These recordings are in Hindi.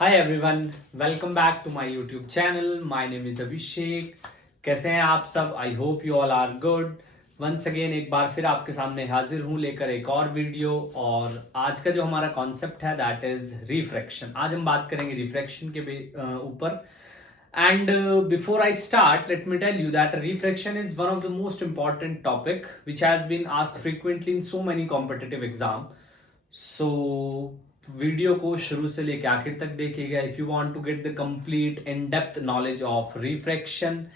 Hi everyone, welcome back to my YouTube channel. My name is Abhishek. कैसे हैं आप सब? I hope you all are good. Once again एक बार फिर आपके सामने हाजिर हूं लेकर एक और वीडियो। और आज का जो हमारा कॉन्सेप्ट है दैट इज रिफ्रैक्शन। आज हम बात करेंगे रिफ्रैक्शन के ऊपर। And before I start, let me tell you that refraction is one of the most important topic which has been asked frequently in so many competitive exam. So video को शुरू से लेकर आखिर तक देखिएगा if you want to get the complete in depth knowledge of refraction.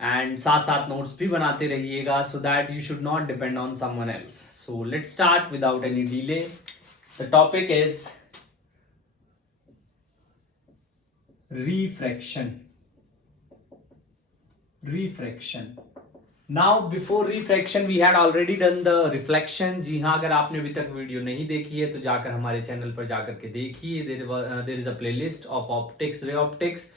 And साथ साथ नोट्स भी बनाते रहिएगा so that you should not depend on someone else. So let's start without any delay. The topic is refraction. Now before refraction we had already done the reflection. जी हाँ, अगर आपने अभी तक वीडियो नहीं देखी है तो जाकर हमारे चैनल पर जाकर के देखिए। There is a playlist of optics, ray optics.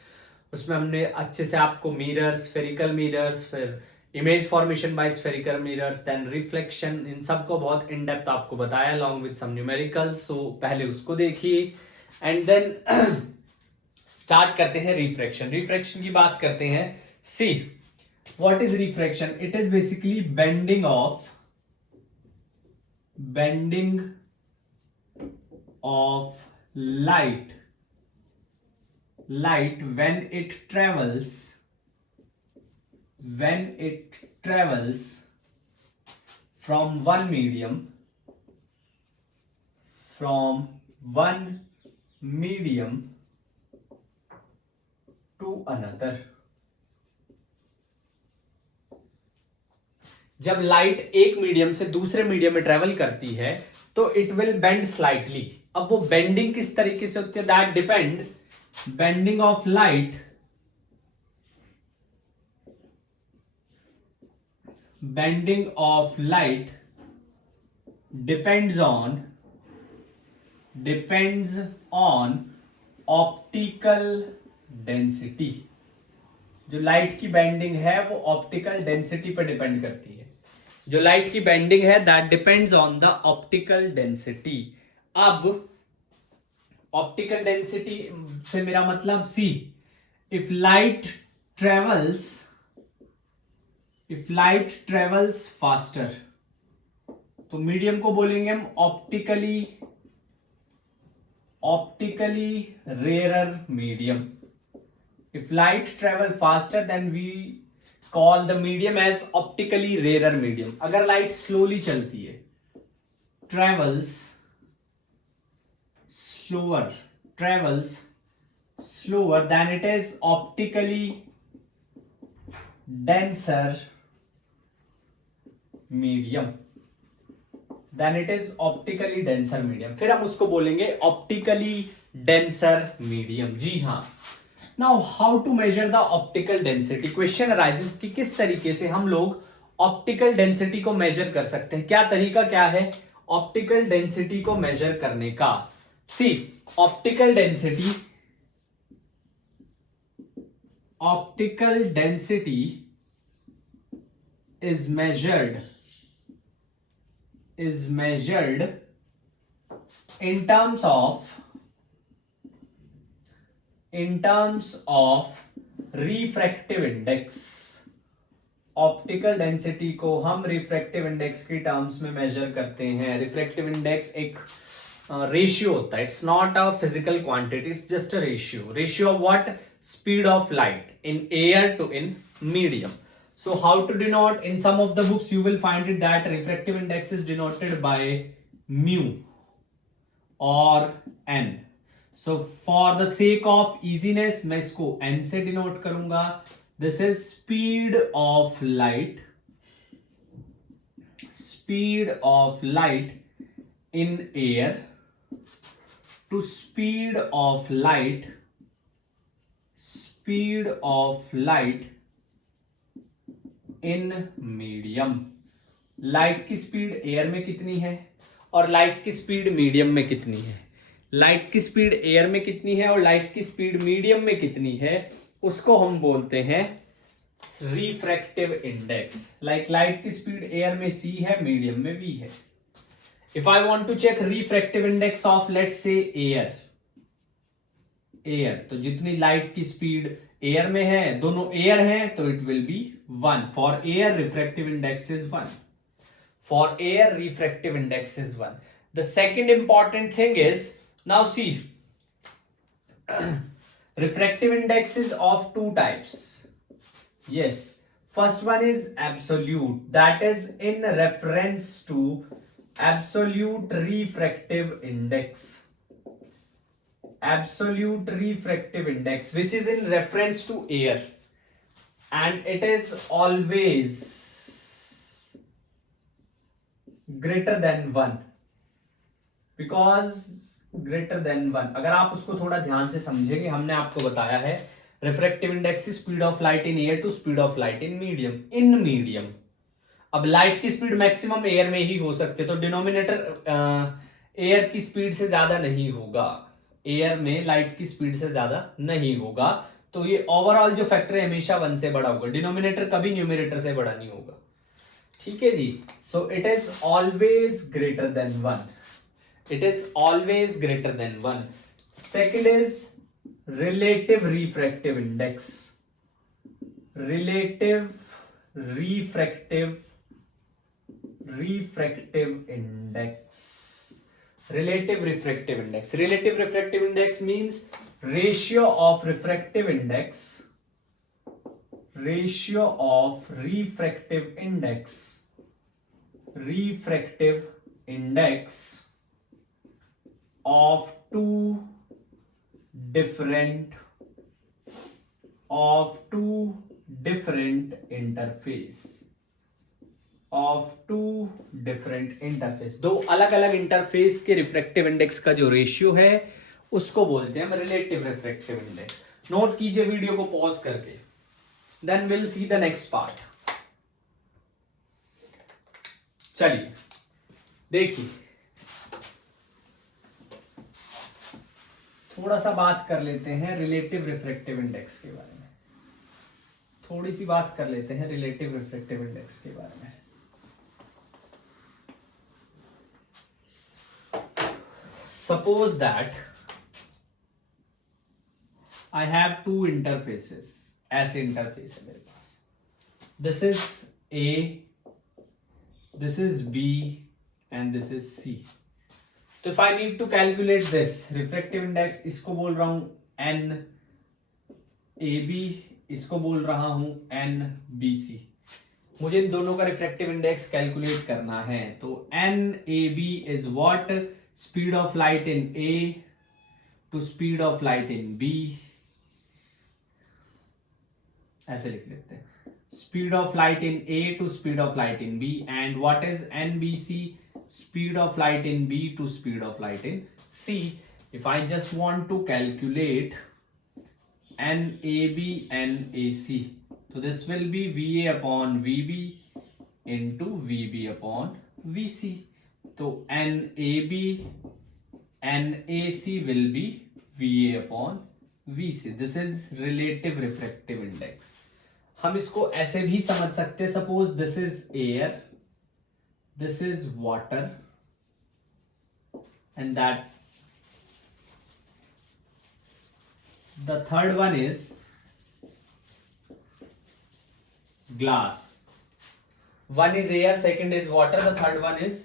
उसमें हमने अच्छे से आपको मिरर्स, स्फेरिकल मिरर्स, फिर image formation by spherical mirrors, then reflection, इन सब को बहुत इन डेप्थ आपको बताया along with some numericals. So पहले उसको देखिए एंड देन स्टार्ट करते हैं रिफ्रैक्शन। रिफ्रैक्शन की बात करते हैं। सी what is refraction? It is basically bending of light when it travels from one medium to another. जब लाइट एक मीडियम से दूसरे मीडियम में ट्रेवल करती है तो इट विल बेंड स्लाइटली। अब वो बेंडिंग किस तरीके से होती है that depend. Bending of light depends on optical density. जो लाइट की बेंडिंग है वो ऑप्टिकल डेंसिटी पर डिपेंड करती है। जो लाइट की बेंडिंग है that depends on the optical density. अब ऑप्टिकल डेंसिटी से मेरा मतलब see, if light travels faster तो मीडियम को बोलेंगे हम optically rare medium. If light travel faster, then we call the medium as optically rarer medium. अगर light slowly चलती है, travels slower, then it is optically denser medium. फिर हम उसको बोलेंगे optically denser medium। जी हाँ। Now how to measure the optical density? Question arises कि किस तरीके से हम लोग ऑप्टिकल डेंसिटी को मेजर कर सकते हैं। क्या तरीका क्या है ऑप्टिकल डेंसिटी को मेजर करने का? See, optical density is measured in terms of refractive index. Optical density को हम रिफ्रैक्टिव इंडेक्स की टर्म्स में मेजर करते हैं। रिफ्रैक्टिव इंडेक्स एक रेशियो होता है, it's not a physical quantity, it's just a ratio of what? Speed of light in air to in medium. So how to denote? In some of the books you will find it that refractive index is denoted by mu or n. So for the sake of easiness मैं इसको n से denote करूंगा। This is speed of light in air to speed of light in medium. Light की स्पीड एयर में कितनी है और लाइट की स्पीड मीडियम में कितनी है? लाइट की स्पीड एयर में कितनी है और लाइट की स्पीड मीडियम में कितनी है, उसको हम बोलते हैं रिफ्रैक्टिव इंडेक्स। लाइट की स्पीड एयर में c है, मीडियम में v है। If I want to check refractive index of, let's say, air, air, तो जितनी लाइट की स्पीड एयर में है, दोनों एयर है, तो it will be 1. For air refractive index is 1. For air refractive index is 1. The second important thing is, now see, refractive index is of two types. Yes, first one is absolute, that is in reference to absolute refractive index. Absolute refractive index, which is in reference to air, and it is always greater than 1. Because greater than 1, अगर आप उसको थोड़ा ध्यान से समझेंगे, हमने आपको बताया है refractive index speed of light in air to speed of light in medium. In medium, अब लाइट की स्पीड मैक्सिमम एयर में ही हो सकते, तो डिनोमिनेटर एयर की स्पीड से ज्यादा नहीं होगा, एयर में लाइट की स्पीड से ज्यादा नहीं होगा, तो ये ओवरऑल जो फैक्टर है हमेशा 1 से बड़ा होगा, डिनोमिनेटर कभी न्यूमरेटर से बड़ा नहीं होगा. ठीक है जी. So it is always greater than 1. It is always greater than 1. Second is relative refractive index. Relative refractive index. Relative refractive index. Relative refractive index means ratio of refractive index. Ratio of refractive index. Refractive index of two different interface. दो अलग अलग इंटरफेस के रिफ्रैक्टिव इंडेक्स का जो रेशियो है उसको बोलते हैं हम रिलेटिव रिफ्रैक्टिव इंडेक्स. नोट कीजिए वीडियो को पॉज करके, then will see the next part. चलिए देखिए, थोड़ा सा बात कर लेते हैं रिलेटिव रिफ्रैक्टिव इंडेक्स के बारे में. थोड़ी सी बात कर लेते हैं रिलेटिव रिफ्रैक्टिव इंडेक्स के बारे में. Suppose that I have two interfaces. ऐसे इंटरफेस है मेरे पास. This is A, this is B and this is C. तो if I need to calculate this refractive index, इसको बोल रहा हूं एन ए बी, इसको बोल रहा हूं एन बी सी. मुझे इन दोनों का रिफ्रैक्टिव इंडेक्स कैलकुलेट करना है. तो n A B is what? Speed of light in A to speed of light in B. ऐसे लिख लेते हैं, speed of light in A to speed of light in B. And what is N B C? Speed of light in B to speed of light in C. If I just want to calculate NAB, NAC, so this will be VA upon VB into VB upon VC. So NAB, NAC will be VA upon VC. This is relative refractive index. हम इसको ऐसे भी समझ सकते हैं. Suppose this is air, this is water, and that the third one is glass. One is air, second is water, the third one is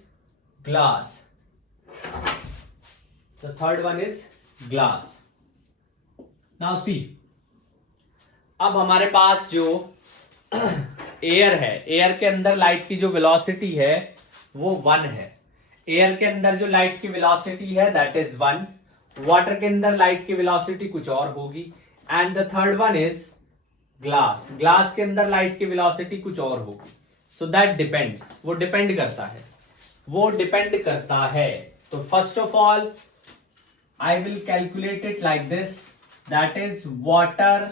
glass. The third one is glass. Now see, अब हमारे पास जो एयर है, एयर के अंदर लाइट की जो वेलोसिटी है वो 1 है. एयर के अंदर जो लाइट की वेलोसिटी है दैट इज 1. वाटर के अंदर लाइट की वेलोसिटी कुछ और होगी. And the third one is glass. Glass के अंदर लाइट की वेलोसिटी कुछ और होगी. सो दैट डिपेंड्स, वो डिपेंड करता है. तो first of all I will calculate it like this, that is water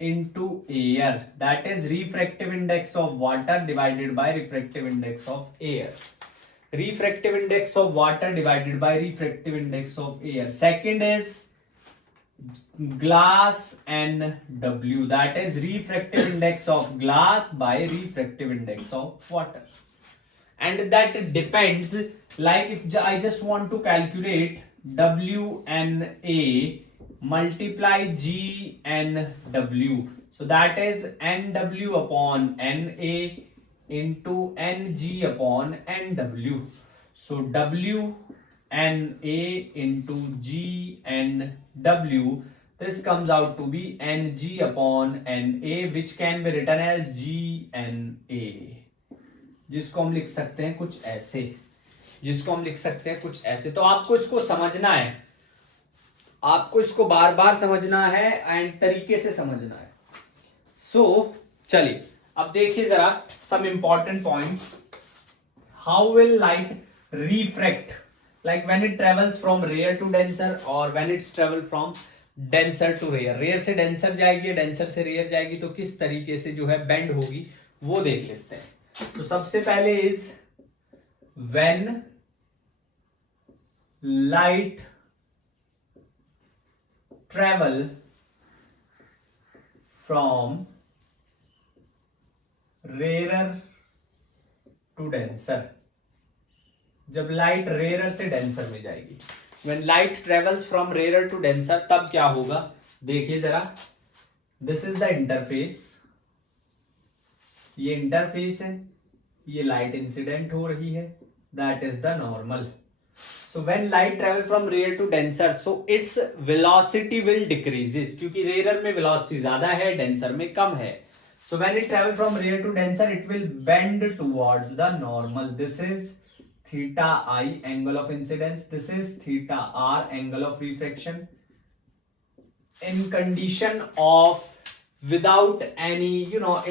into air, that is refractive index of water divided by refractive index of air. Refractive index of water divided by refractive index of air. Second is glass NW, that is refractive index of glass by refractive index of water. And that depends, like if I just want to calculate WNA multiply G N W. So that is NW upon NA into NG upon NW. So W NA into G NW. This comes out to be NG upon NA, which can be written as GNA. जिसको हम लिख सकते हैं कुछ ऐसे, तो आपको इसको समझना है, आपको इसको बार बार समझना है एंड तरीके से समझना है. सो चलिए अब देखिए जरा some important points. How will light refract, like when it travels from rare to denser और when it's travel from denser to rare. Rare से डेंसर जाएगी, डेंसर से रेयर जाएगी, तो किस तरीके से जो है बेंड होगी वो देख लेते हैं. तो सबसे पहले is when light travel from rare to denser. जब लाइट रेयर से डेंसर में जाएगी, when light travels from rare to denser, तब क्या होगा देखिए जरा. दिस इज द इंटरफेस, ये इंटरफेस है, ये लाइट इंसिडेंट हो रही है, that is the normal. So when light travel from rare to denser, so its velocity will decreases, क्योंकि रेयर में वेलोसिटी ज्यादा है, डेंसर में कम है. So when it travel from rear to denser, it will bend towards the normal. This is theta I, angle of incidence. This is theta R, angle of refraction. In condition of without any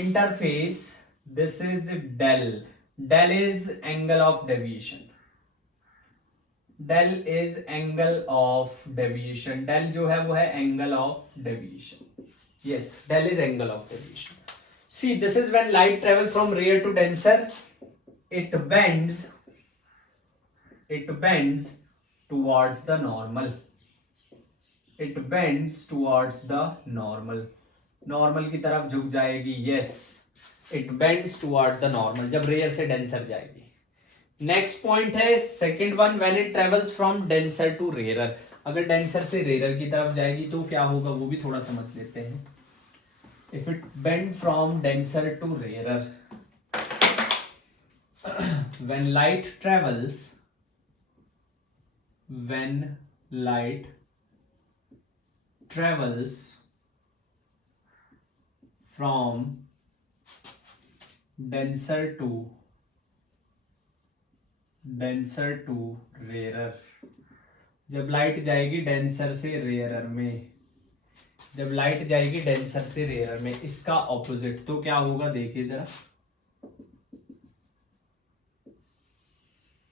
interface, this is del. Del is angle of deviation. Del is angle of deviation. Del जो है वो है angle of deviation. Yes, del is angle of deviation. See, this is when light travel from rear to denser, it bends towards the normal. It bends towards the normal. Normal की तरफ झुक जाएगी. Yes, it bends toward the normal जब rear से denser जाएगी. Next point है second one, when it travels from denser to rarer. अगर denser से rarer की तरफ जाएगी तो क्या होगा वो भी थोड़ा समझ लेते हैं. If it bend from denser to rarer, when light travels from denser to rarer, जब लाइट जाएगी डेंसर से रेयर में, जब लाइट जाएगी डेंसर से रेयर में, इसका ऑपोजिट तो क्या होगा देखिए जरा.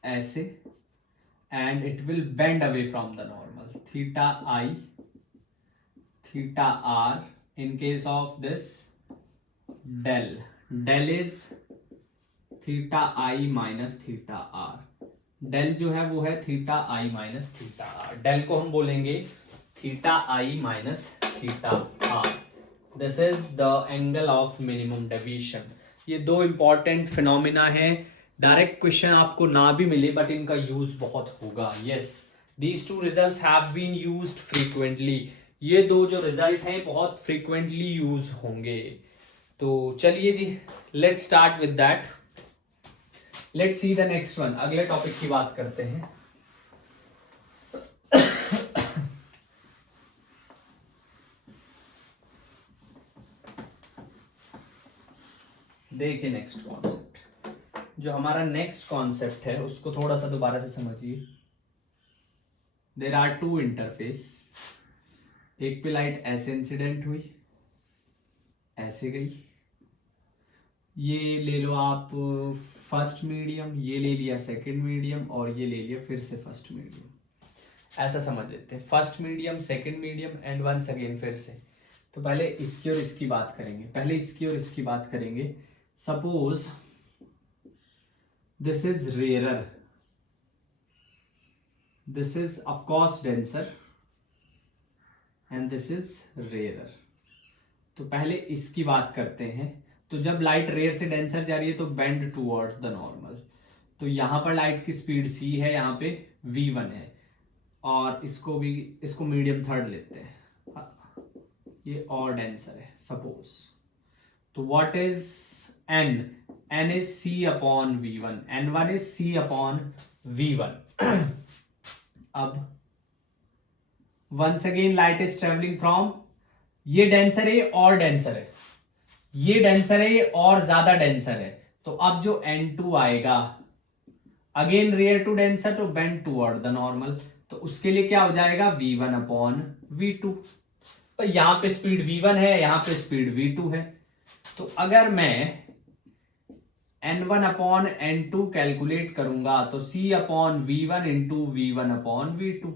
ऐसे, and it will bend away from the normal. Theta i, theta r. In case of this del, del is theta i minus theta r. Del जो है वो है theta i minus theta r. Del को हम बोलेंगे theta i minus theta r. This is the angle of minimum deviation. ये दो इंपॉर्टेंट फिनोमिना है. डायरेक्ट क्वेश्चन आपको ना भी मिले बट इनका यूज बहुत होगा. Yes, these two results have been used frequently. ये दो जो रिजल्ट हैं बहुत फ्रीक्वेंटली यूज होंगे. तो चलिए जी, let's start with that. Let's see the next one. अगले टॉपिक की बात करते हैं. देखिए नेक्स्ट कॉन्सेप्ट, जो हमारा नेक्स्ट कॉन्सेप्ट है उसको थोड़ा सा दोबारा से समझिए. There are two interface. एक पे लाइट ऐसे इंसिडेंट हुई, ऐसे गई. ये ले लो आप फर्स्ट मीडियम, ये ले लिया सेकंड मीडियम, और ये ले लिया फिर से फर्स्ट मीडियम. ऐसा समझ लेते हैं, first medium, second medium and once again फिर से. तो पहले इसकी और इसकी बात करेंगे, पहले इसकी और इसकी बात करेंगे. Suppose this is rare, this is of course denser and this is rare. तो पहले इसकी बात करते हैं. तो जब लाइट रेयर से डेंसर जा रही है तो बेंड टूवर्ड्स द नॉर्मल. तो यहां पर लाइट की स्पीड c है, यहाँ पे v1 है, और इसको मीडियम थर्ड लेते हैं. ये और डेंसर है सपोज, तो what is n? n is c upon v1, n1 is c upon v1. अब once again light is travelling from, ये डेंसर है और डेंसर है, ये डेंसर है और ज्यादा डेंसर है, तो अब जो n2 आएगा again rare to denser to bend toward the normal, तो उसके लिए क्या हो जाएगा v1 अपॉन v2. तो यहां पे स्पीड v1 है, यहां पे स्पीड v2 है, तो अगर मैं n1 अपॉन n2 कैलकुलेट करूंगा तो c upon v1 into v1 upon v2,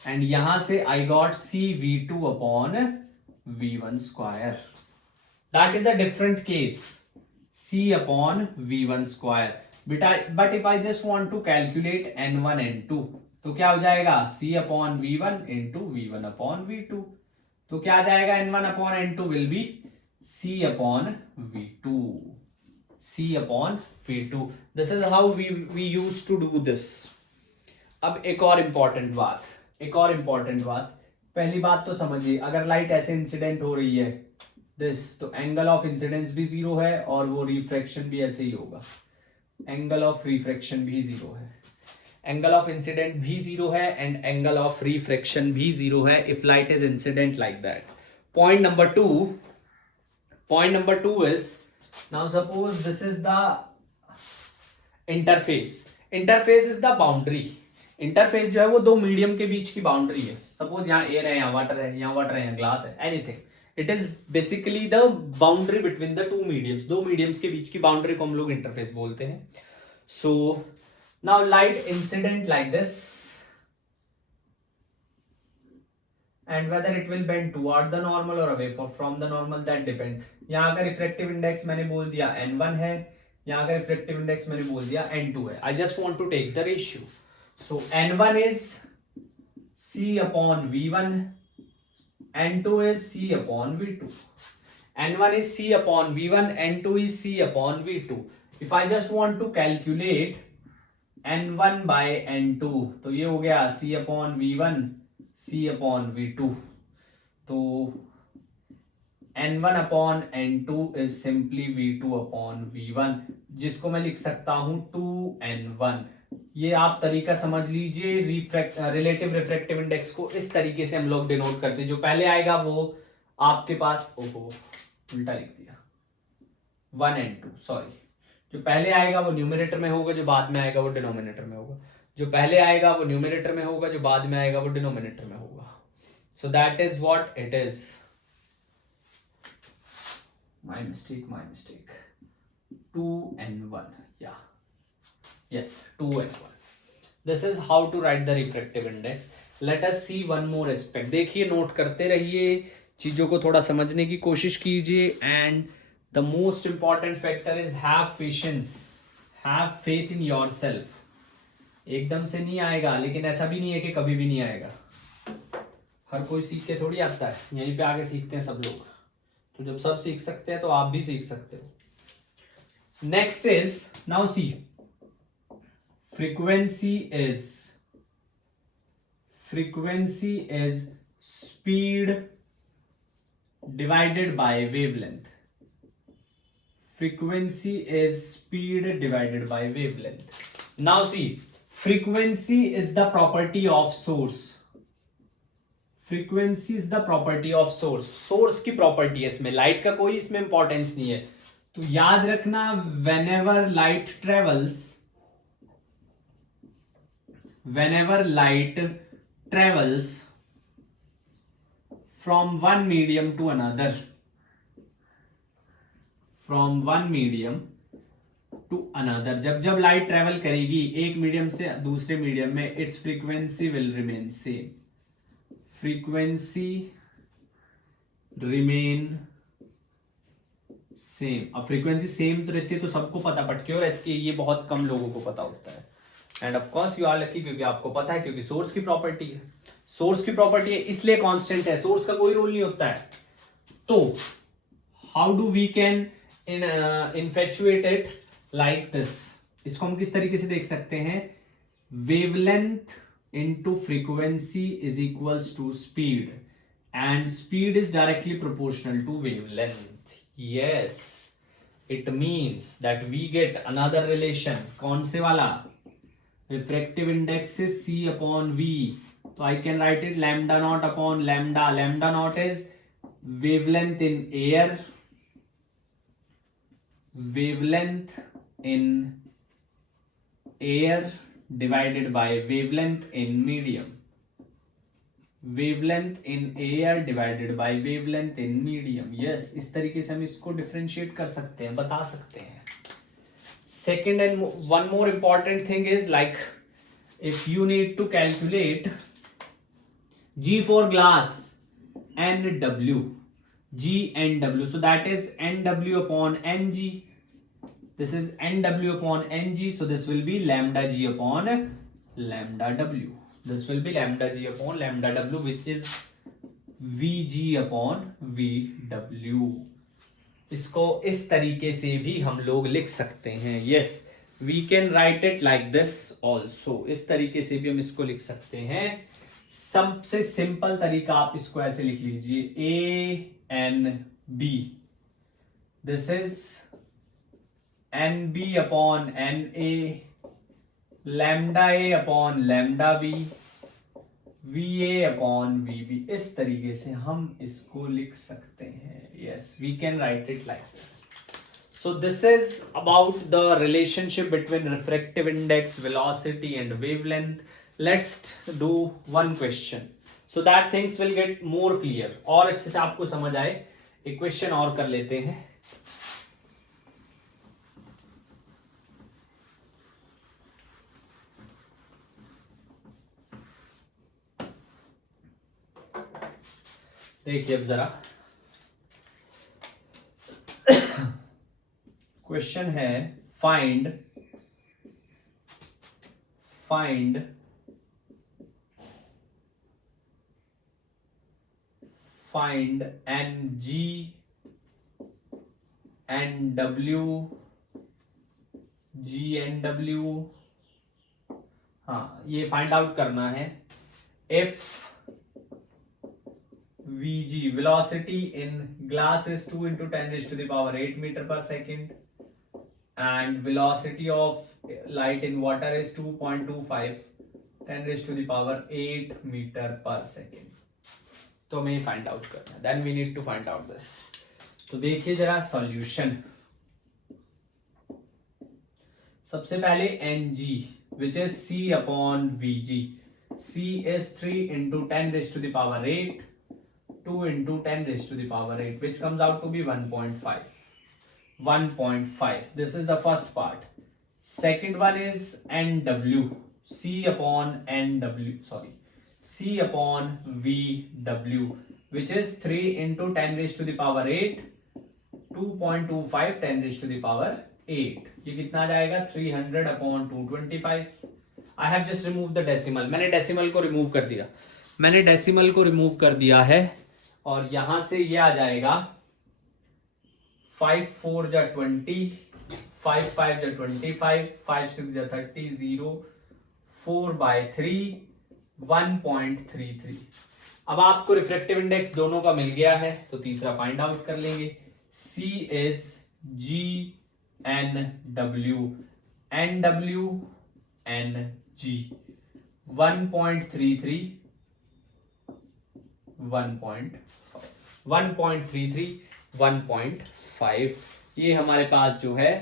and यहां से I got c v2 upon v1 square. That is a different case, c upon v1 square. But if I just want to calculate n1 n2, तो क्या हो जाएगा c upon v1 into v1 upon v2, तो क्या आ जाएगा n1 upon n2 will be c upon v2, c upon v2. This is how we use to do this. अब एक और इंपॉर्टेंट बात, पहली बात तो समझिए, अगर लाइट ऐसे इंसिडेंट हो रही है दिस, तो एंगल ऑफ इंसिडेंस भी जीरो है और वो रिफ्रैक्शन भी ऐसे ही होगा, एंगल ऑफ रिफ्रैक्शन भी जीरो है, एंगल ऑफ इंसिडेंट भी जीरो है एंड एंगल ऑफ रिफ्रैक्शन भी जीरो है if light is incident like that. Point number two is, now suppose this is the interface is the boundary. Interface जो है वो दो मीडियम के बीच की बाउंड्री है. सपोज यहाँ एयर है, यहाँ वाटर है, यहाँ ग्लास है, anything. It is basically the boundary between the two mediums. दो मीडियम्स के बीच की बाउंड्री को हम लोग इंटरफेस बोलते हैं. So now light incident like this and whether it will bend toward the normal or away from the normal, that depends. यहाँ अगर रिफ्रैक्टिव इंडेक्स मैंने बोल दिया n1 है, यहाँ अगर रिफ्रैक्टिव इंडेक्स मैंने बोल दिया n2 है. I just want to take the ratio. So n1 is c upon v1, n2 is c upon v2. n1 is c upon v1, n2 is c upon v2. If I just want to calculate n1 by n2, तो ये हो गया c upon v1, c upon v2. तो n1 upon n2 is simply v2 upon v1, जिसको मैं लिख सकता हूं 2n1. ये आप तरीका समझ लीजिए. रिलेटिव रिफ्रैक्टिव इंडेक्स को इस तरीके से हम लोग डिनोट करते हैं. जो पहले आएगा वो आपके पास, ओहो उल्टा लिख दिया, 1n2 सॉरी. जो पहले आएगा वो न्यूमरेटर में होगा, जो बाद में आएगा वो डिनोमिनेटर में होगा. जो पहले आएगा वो न्यूमरेटर में होगा, जो बाद में आएगा वो डिनोमिनेटर में होगा. So that is what it is. My mistake. 2n1, yeah, yes, 2n1. This is how to write the refractive index. Let us see one more aspect. देखिए, नोट करते रहिए, चीजों को थोड़ा समझने की कोशिश कीजिए. And the most important factor is have patience, have faith in yourself. एकदम से नहीं आएगा, लेकिन ऐसा भी नहीं है कि कभी भी नहीं आएगा. हर कोई सीख के थोड़ी आता है, यहीं पे आगे सीखते हैं सब लोग. तो जब सब सीख सकते हैं तो आप भी सीख सकते हो. Next is, now see, frequency is speed divided by wavelength. Frequency is speed divided by wavelength. Now see, frequency is the property of source. Frequency is the property of source. Source की property है इसमें, light का कोई इसमें importance नहीं है. तो याद रखना, whenever light travels from one medium to another, जब लाइट ट्रेवल करेगी एक मीडियम से दूसरे मीडियम में, it's frequency will remain same. अब फ्रीक्वेंसी सेम तो रहती है तो सबको पता, बट क्यों रहती है ये बहुत कम लोगों को पता होता है. And of course you are lucky, क्योंकि आपको पता है, क्योंकि सोर्स की प्रॉपर्टी है, इसलिए कांस्टेंट है. सोर्स का कोई रोल नहीं होता है. तो how do we can effectuate it like this. इसको हम किस तरीके से देख सकते हैं, wavelength into frequency is equals to speed. and speed is directly proportional to wavelength. Yes, it means that we get another relation. कौन से वाला? refractive index is c upon v, so I can write it lambda naught upon lambda. Lambda naught is wavelength in air, wavelength in air divided by wavelength in medium, wavelength in air divided by wavelength in medium. Yes, इस तरीके से हम इसको डिफरेंशिएट कर सकते हैं, बता सकते हैं. Second and one more important thing is, like, if you need to calculate G for glass, NW, G and W, so that is NW upon NG. This is NW upon NG, so this will be lambda G upon lambda W. This will be lambda G upon lambda W, which is VG upon VW. इसको इस तरीके से भी हम लोग लिख सकते हैं. Yes, we can write it like this also. इस तरीके से भी हम इसको लिख सकते हैं. सबसे सिंपल तरीका आप इसको ऐसे लिख लीजिए, A N B. This is N B upon N A, lambda A upon lambda B, V A upon V B. इस तरीके से हम इसको लिख सकते हैं. Yes, we can write it like this. So this is about the relationship between refractive index, velocity and wavelength. Let's do one question so that things will get more clear. और अच्छे से आपको समझ आए. एक क्वेश्चन और कर लेते हैं. देखिए अब जरा क्वेश्चन है, find N G N W, G N W. हाँ, ये फाइंड आउट करना है. If Vg, velocity in glass is 2 into 10 raised to the power 8 meter per second, and velocity of light in water is 2.25 10 raised to the power 8 meter per second. तो हमें फाइंड आउट करना है. Then we need to find out this. तो देखिए जरा सॉल्यूशन. सबसे पहले Ng, which is C upon Vg. C is 3 into 10 raised to the power 8, 2 into 10 raised to the power 8, which comes out to be 1.5. 1.5. This is the first part. Second one is NW. C upon NW. Sorry. C upon VW, which is 3 into 10 raised to the power 8, 2.25 10 raised to the power 8. ये कितना आ जाएगा? 300 upon 225. I have just removed the decimal. मैंने decimal को remove कर दिया है. और यहां से ये आ जाएगा 5 4 जा 20, 5 5 जा 25, 5 6 जा 30, 0 4 by 3, 1.33. अब आपको रिफ्रैक्टिव इंडेक्स दोनों का मिल गया है, तो तीसरा फाइंड आउट कर लेंगे. C is G N W, NW NG. 1.33, 1.33, 1.5. ये हमारे पास जो है,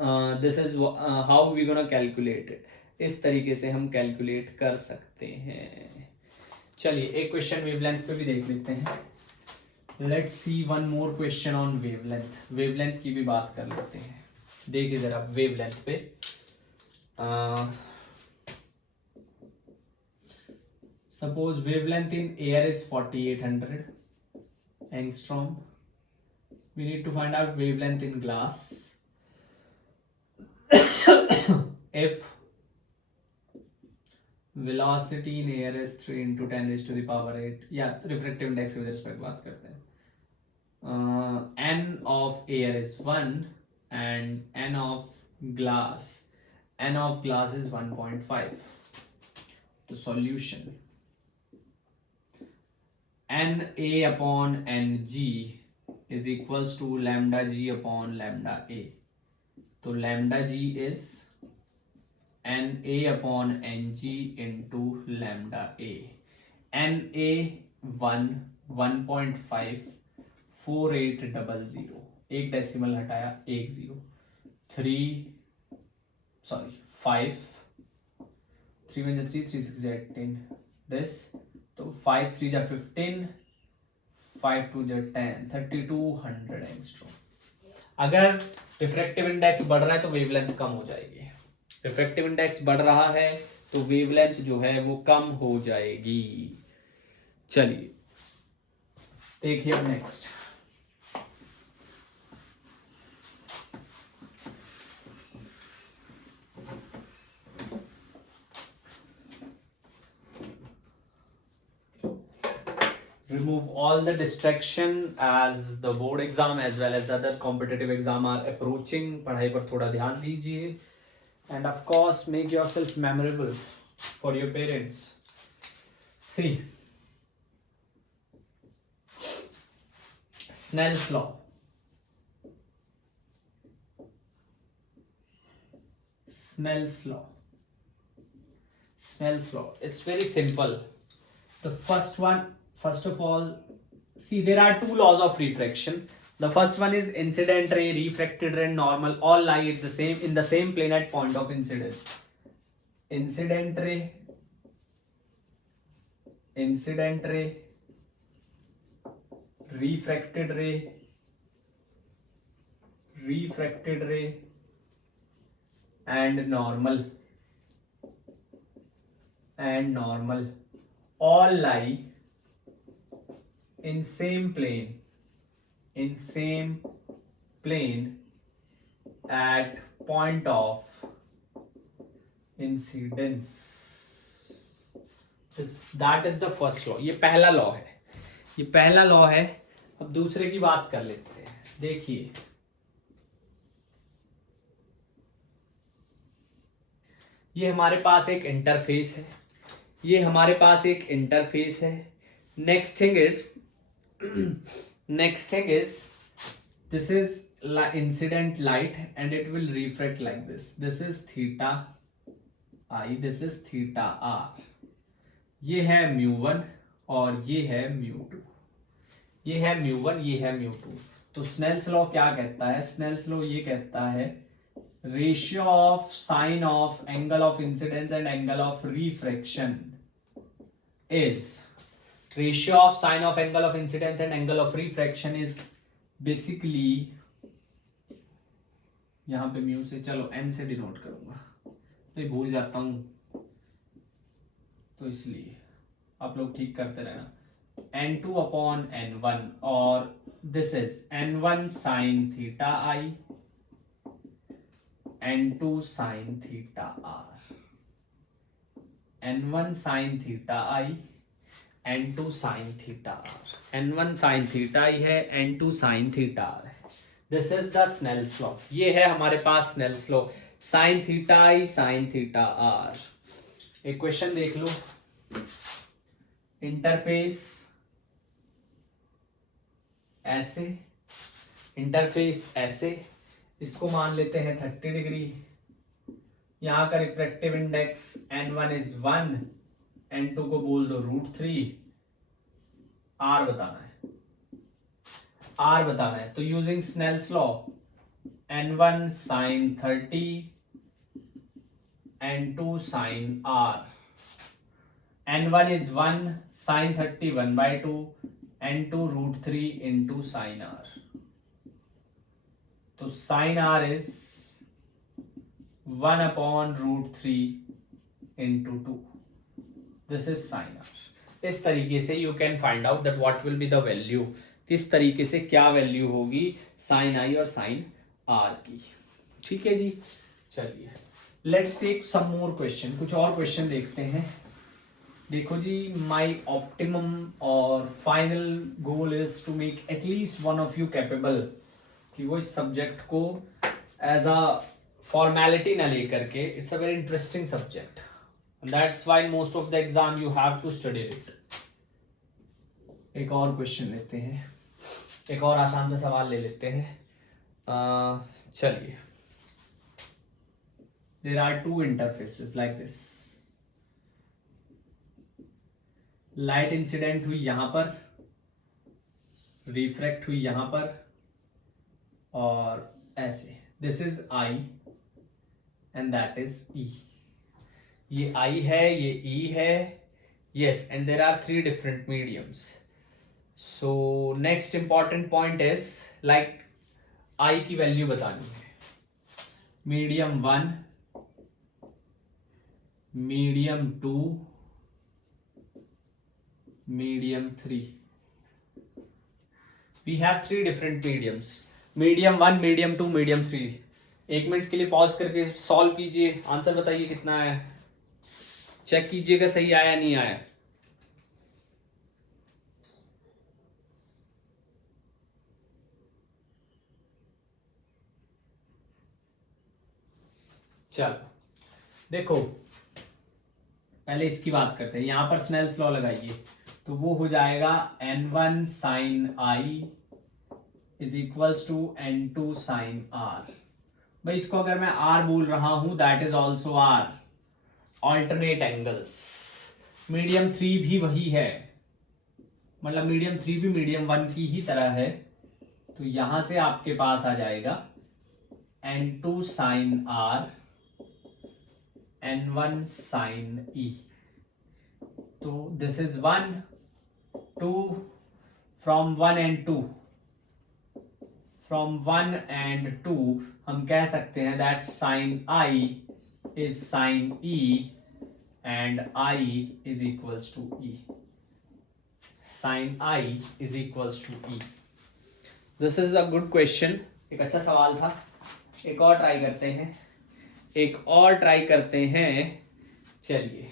this is how we gonna calculate it. इस तरीके से हम कैलकुलेट कर सकते हैं. चलिए एक क्वेश्चन वेवलेंथ पे भी देख लेते हैं. Let's see one more question on wavelength. Wavelength की भी बात कर लेते हैं. देखिए जरा वेवलेंथ पे. Suppose wavelength in air is 4800 angstrom. We need to find out wavelength in glass. If velocity in air is 3 into 10 raised to the power 8, yeah, refractive index with respect बात करते हैं. N of air is 1 and N of glass is 1.5. The solution. N A upon N G is equals to lambda G upon lambda A. तो lambda G is N A upon N G into lambda A. N A 1.54800, एक डेसिमल हटाया, एक जीरो, 5 3 1 3 3 6 18 दिस, तो 5 3 15, 5 2 10, 3200 एंगस्ट्रॉम। अगर रिफ्रैक्टिव इंडेक्स बढ़ रहा है तो वेवलेंथ कम हो जाएगी। रिफ्रैक्टिव इंडेक्स बढ़ रहा है तो वेवलेंथ जो है वो कम हो जाएगी। चलिए देखिए अब next. Remove all the distraction as the board exam as well as the other competitive exam are approaching. पढ़ाई पर थोड़ा ध्यान दीजिए and of course make yourself memorable for your parents. See, Snell's law. Snell's law. Snell's law. It's very simple. The first one, first of all, see there are two laws of refraction. The first one is incident ray, refracted ray, and normal all lie at the same in the same plane at point of incidence. Incident ray, refracted ray, and normal all lie in same plane at point of incidence. That is the first law. ये पहला लॉ है, ये पहला लॉ है। अब दूसरे की बात कर लेते हैं। देखिए ये हमारे पास एक इंटरफेस है, ये हमारे पास एक इंटरफेस है। Next thing is this is incident light and it will reflect like this. This is theta i, this is theta r. ये है μ1 और ये है μ2। ये है μ1, ये है μ2। तो स्नेल्स लॉ क्या कहता है? स्नेल्स लॉ ये कहता है ratio of sine of angle of incidence and angle of refraction is ratio of sine of angle of incidence and angle of refraction is basically, यहां पे म्यू से, चलो n से डिनोट करूंगा तो भूल जाता हूं, तो इसलिए आप लोग ठीक करते रहना। n2 अपॉन n1 और this is n1 sine theta I, n2 sine theta are. n1 sine theta I, n2 sine theta are. n1 sine theta I है, n2 साइन थीटा आर है। This is the Snell's law. ये है हमारे पास Snell's law, sine theta I, sine theta R. एक क्वेश्चन देख लो, इंटरफेस ऐसे, इंटरफेस ऐसे, इसको मान लेते हैं 30 डिग्री। यहां का refractive index n1 is 1, n2 को बोल दो √3। r बताना है, तो using Snell's law n1 sine 30, n2 sine r। n1 is 1 sine 30 1/2, n2 √3 into sine r। तो sine r is 1 upon √3 into 2। This is sine r। इस तरीके से you can find out that what will be the value, किस तरीके से क्या वैल्यू होगी साइन आई और साइन आर की। ठीक है जी, चलिए let's take some more question, कुछ और क्वेश्चन देखते हैं। देखो जी, माई ऑप्टिमम और final goal is to make at least one of you capable, कि वो इस सब्जेक्ट को एज अ फॉर्मेलिटी ना लेकर के, it's a very interesting subject, that's why most of the exam you have to study it. एक और क्वेश्चन लेते हैं, एक और आसान सा सवाल ले लेते हैं। चलिए, there are two interfaces like this. Light incident हुई यहां पर, रिफ्रैक्ट हुई यहां पर, और ऐसे। This is I and that is E. ये आई है, ये ई है, yes, and there are three different mediums. So next important point is like I की वैल्यू बतानी है। Medium 1, medium 2, medium 3। We have three different mediums, medium 1, medium 2, medium 3। एक मिनट के लिए पॉज करके सॉल्व कीजिए, आंसर बताइए कितना है, चेक कीजिएगा सही आया नहीं आया। चलो देखो, पहले इसकी बात करते हैं। यहां पर स्नेल्स लॉ लगाइए, तो वो हो जाएगा n1 sine i is equals to n2 sine r. भाई इसको अगर मैं r बोल रहा हूं, that is also r, alternate angles. Medium 3 भी वही है, मतलब मीडियम 3 भी मीडियम 1 की ही तरह है। तो यहां से आपके पास आ जाएगा n2 sine r, n1 sine e। तो this is 1 2 from 1 and 2, from 1 and 2 हम कह सकते हैं that sine i is sine e and I is equals to E. Sin I is equals to E. This is a good question. एक अच्छा सवाल था। एक और ट्राई करते हैं, एक और ट्राई करते हैं। चलिए,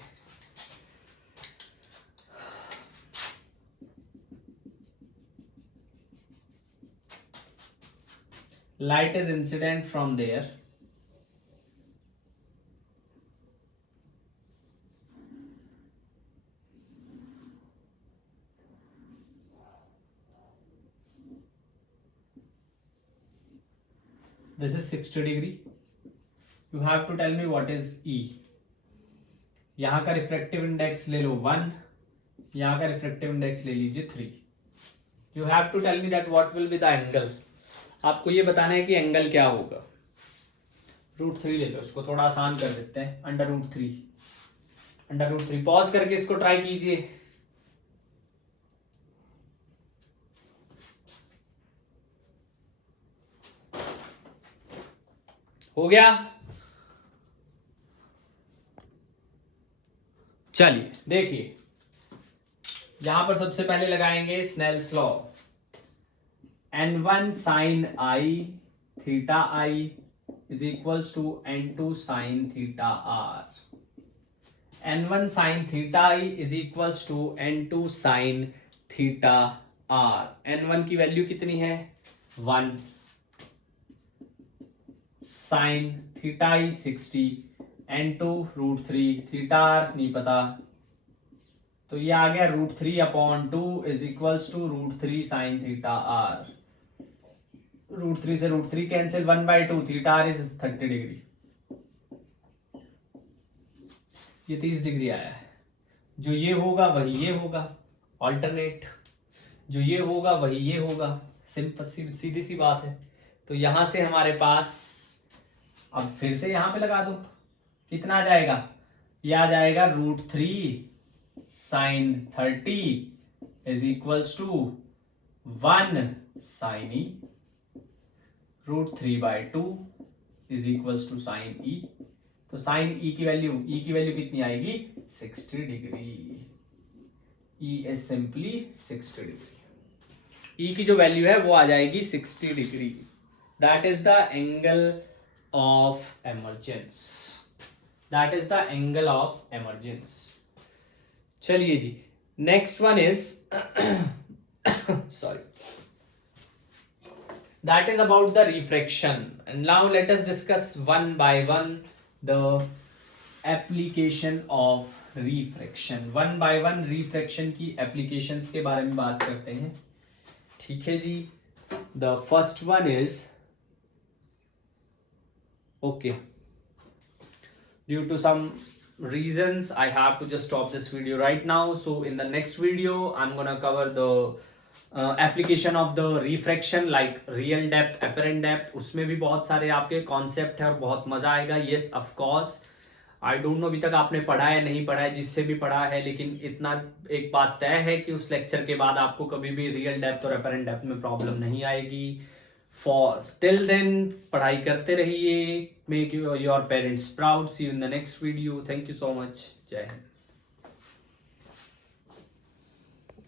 light is incident from there. This is 60 degree. You have to tell me what is E. यहां का रिफ्रैक्टिव इंडेक्स ले लो 1, यहां का रिफ्रैक्टिव इंडेक्स ले लीजिए 3. You have to tell me that what will be the angle. आपको ये बताना है कि एंगल क्या होगा। √3 ले लो, इसको थोड़ा आसान कर देते हैं। √3, √3। पॉज करके इसको ट्राई कीजिए। हो गया? चलिए देखिए, यहां पर सबसे पहले लगाएंगे Snell's law. n1 sine i theta i is equals to n2 sine theta are. n1 sine theta i is equals to n2 sine theta are. n1 की वैल्यू कितनी है? 1। Sine theta i 60, n2 √3, theta r नहीं पता, तो ये आ गया √3/2 is equals to √3 sine theta r. √3 से √3 cancel, 1/2, theta r is 30 degree. ये 30 डिग्री आया है। जो ये होगा वही ये होगा, ऑल्टरनेट। जो ये होगा वही ये होगा, सिंपल सीधी सी बात है। तो यहां से हमारे पास, अब फिर से यहां पे लगा दो, कितना आ जाएगा? ये आ जाएगा √3 sine 30 is equals to 1 sine E. √3/2 is equals to sine E. तो साइन ई की वैल्यू, कितनी आएगी? 60 degree. E is simply 60 degree. E की जो वैल्यू है वो आ जाएगी 60 degree. That is the angle of emergence. That is the angle of emergence. चलिए जी, next one is sorry, that is about the refraction. And now let us discuss one by one the application of refraction, one by one refraction की एप्लीकेशंस के बारे में बात करते हैं। ठीक है जी, the first one is okay, due to some reasons I have to just stop this video right now. So in the next video I'm gonna cover the application of the refraction like real depth, apparent depth. उसमें भी बहुत सारे आपके कॉन्सेप्ट है और बहुत मजा आएगा। yes of course, I don't know अभी तक आपने पढ़ा है नहीं पढ़ा है, जिससे भी पढ़ा है, लेकिन इतना एक बात तय है कि उस लेक्चर के बाद आपको कभी भी रियल डेप्थ और अपरेंट डेप्थ में प्रॉब्लम नहीं आएगी। फॉर टिल देन पढ़ाई करते रहिए। Make your parents proud. See you in the next video. Thank you so much. जय हिंद।